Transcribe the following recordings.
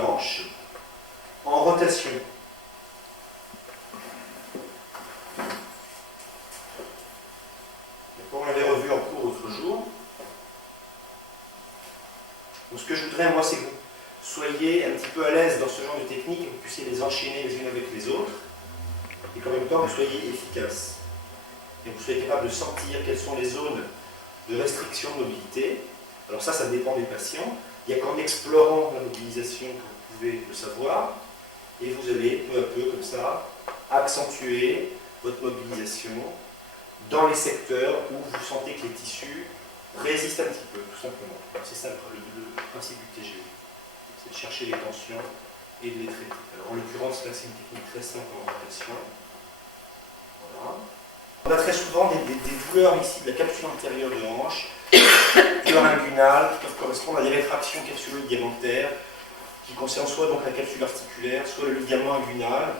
la hanche en rotation. On l'avait revu en cours l'autre jour. Donc ce que je voudrais, moi, c'est que vous soyez un petit peu à l'aise dans ce genre de technique et que vous puissiez les enchaîner les unes avec les autres, et qu'en même temps, vous soyez efficace. Et que vous soyez capable de sentir quelles sont les zones de restriction de mobilité. Alors ça dépend des patients. Il n'y a qu'en explorant la mobilisation que vous pouvez le savoir, et vous allez peu à peu, comme ça, accentuer votre mobilisation dans les secteurs où vous sentez que les tissus résistent un petit peu, tout simplement. C'est ça le principe du TGV. C'est de chercher les tensions et de les traiter. Alors en l'occurrence, là, c'est une technique très simple en rotation. Voilà. On a très souvent des douleurs ici de la capsule antérieure de hanche, douleurs inguinales, qui peuvent correspondre à des rétractions capsuloïdes diamantaires, qui concernent soit donc la capsule articulaire, soit le ligament inguinal.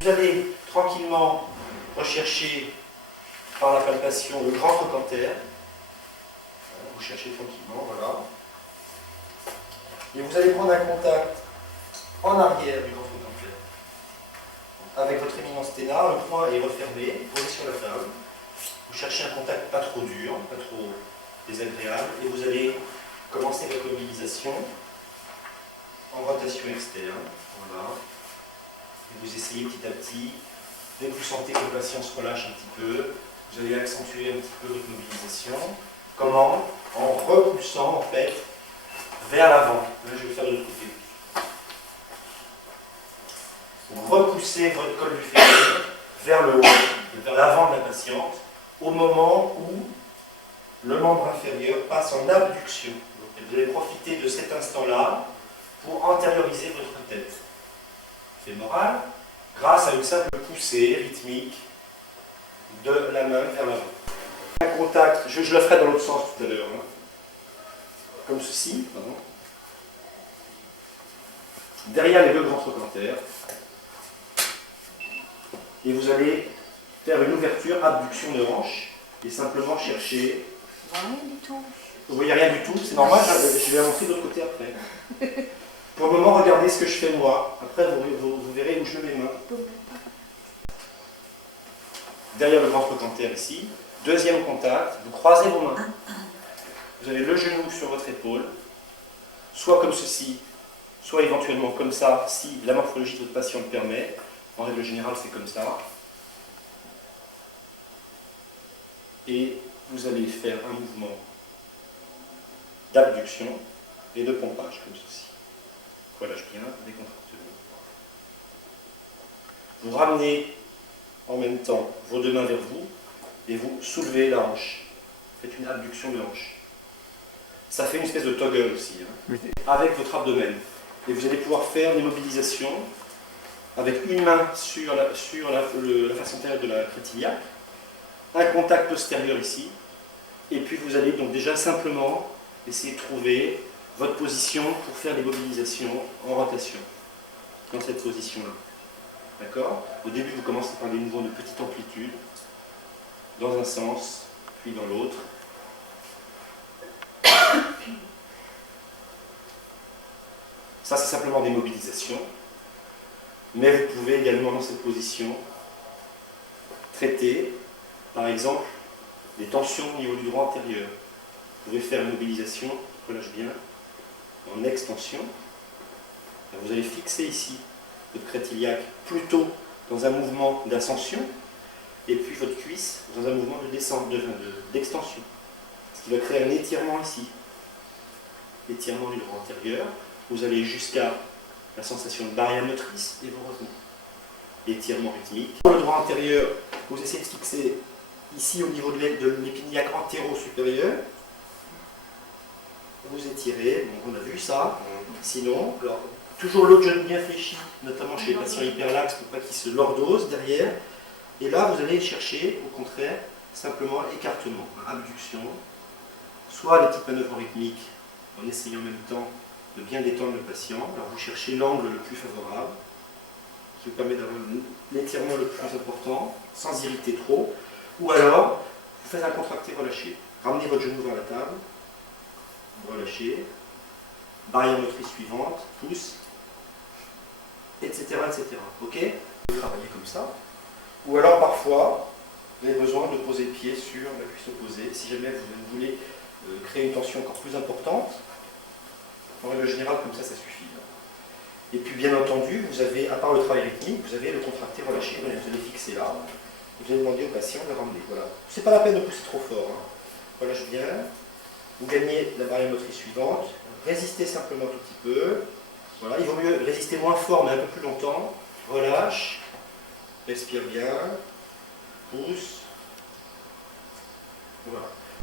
Vous allez tranquillement rechercher par la palpation le grand trochanter. Vous cherchez tranquillement, voilà. Et vous allez prendre un contact en arrière du grand trochanter. Avec votre éminence ténare, le poing est refermé, posé sur la table. Vous cherchez un contact pas trop dur, pas trop désagréable, et vous allez commencer votre mobilisation en rotation externe. Voilà. Et vous essayez petit à petit, dès que vous sentez que le patient se relâche un petit peu, vous allez accentuer un petit peu votre mobilisation. Comment? En repoussant en fait vers l'avant. Là, je vais faire de l'autre côté. Vous repoussez votre col du fémur vers le haut, vers l'avant de la patiente, au moment où le membre inférieur passe en abduction. Donc, vous allez profiter de cet instant-là pour antérioriser votre tête fémorale grâce à une simple poussée rythmique de la main vers l'avant. Un contact, je le ferai dans l'autre sens tout à l'heure, hein. Comme ceci, pardon. Derrière les deux grands trochanter, et vous allez faire une ouverture, abduction de hanche, et simplement chercher. Rien du tout. Vous voyez rien du tout, c'est normal, je vais montrer de l'autre côté après. Pour le moment, regardez ce que je fais moi. Après, vous verrez où je mets mes mains. Derrière le grand trochanter ici. Deuxième contact, vous croisez vos mains. Vous avez le genou sur votre épaule, soit comme ceci, soit éventuellement comme ça, si la morphologie de votre patient le permet. En règle générale, c'est comme ça. Et vous allez faire un mouvement d'abduction et de pompage, comme ceci. Relâche bien, décontractez-le. Vous ramenez en même temps vos deux mains vers vous et vous soulevez la hanche. Faites une abduction de hanche. Ça fait une espèce de toggle aussi, hein, avec votre abdomen. Et vous allez pouvoir faire des mobilisations avec une main sur la face antérieure de la crête iliaque, un contact postérieur ici, et puis vous allez donc déjà simplement essayer de trouver votre position pour faire les mobilisations en rotation, dans cette position-là. D'accord? Au début, vous commencez par des mouvements de petite amplitude, dans un sens, puis dans l'autre. Ça, c'est simplement des mobilisations. Mais vous pouvez également, dans cette position, traiter, par exemple, des tensions au niveau du droit antérieur. Vous pouvez faire une mobilisation, relâche bien, en extension. Vous allez fixer ici votre crête iliaque plutôt dans un mouvement d'ascension, et puis votre cuisse dans un mouvement de descente, d'extension. Ce qui va créer un étirement ici. Étirement du droit antérieur. Vous allez jusqu'à la sensation de barrière motrice et vous revenez. L'étirement rythmique. Pour le droit antérieur, vous essayez de fixer ici au niveau de l'épine iliaque antéro-supérieur. Vous étirez, donc on a vu ça. Sinon, alors, toujours l'autre genou bien fléchi, notamment chez les patients hyperlaxes pour pas qu'ils se lordosent derrière. Et là, vous allez chercher, au contraire, simplement écartement, abduction, soit les petites manœuvres rythmiques, en essayant en même temps de bien détendre le patient. Alors vous cherchez l'angle le plus favorable, qui vous permet d'avoir l'étirement le plus important, sans irriter trop. Ou alors, vous faites un contracté-relâché. Ramenez votre genou vers la table, relâchez, barrière motrice suivante, pouce, etc. Ok? Vous travaillez comme ça. Ou alors parfois, vous avez besoin de poser le pied sur la cuisse opposée. Si jamais vous voulez créer une tension encore plus importante, en règle générale, comme ça suffit. Et puis bien entendu, vous avez, à part le travail rythmique, vous avez le contracté relâché. Vous allez fixer là. Vous allez demander au patient de ramener. Voilà. C'est pas la peine de pousser trop fort. Hein. Relâche bien. Vous gagnez la barrière motrice suivante. Résistez simplement un tout petit peu. Voilà. Il vaut mieux résister moins fort mais un peu plus longtemps. Relâche. Respire bien. Pousse. Voilà.